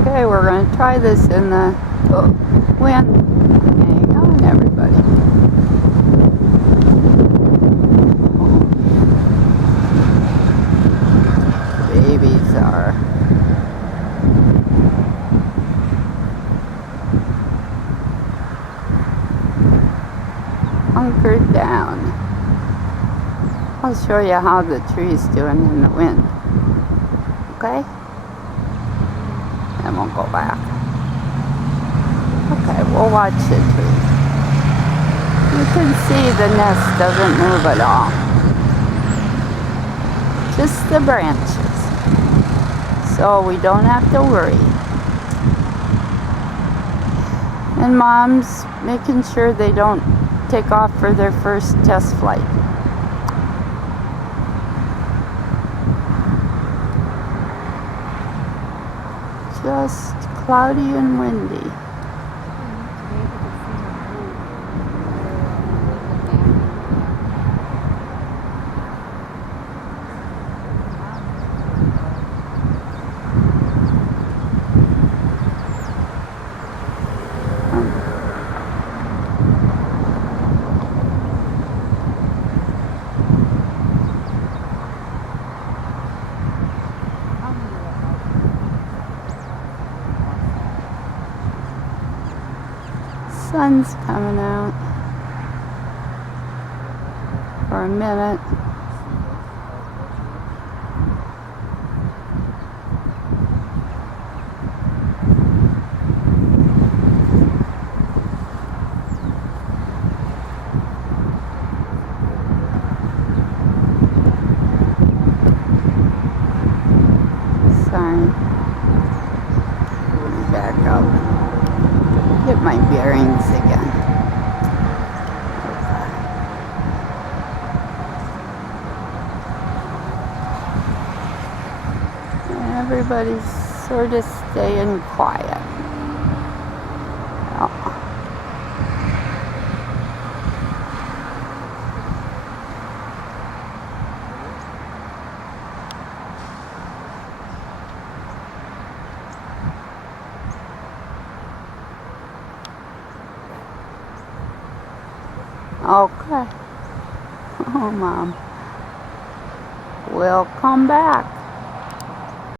Okay, we're going to try this in the wind. Hang on, everybody. Babies are hunkered down. I'll show you how the tree's doing in the wind. Okay? And we'll go back. Okay, we'll watch the tree. You can see the nest doesn't move at all. Just the branches. So we don't have to worry. And Mom's making sure they don't take off for their first test flight. Just cloudy and windy. Sun's coming out for a minute. Sorry. Let me back up. Get my bearings again. Everybody's sort of staying quiet. Oh. Okay. Oh, Mom. We'll come back.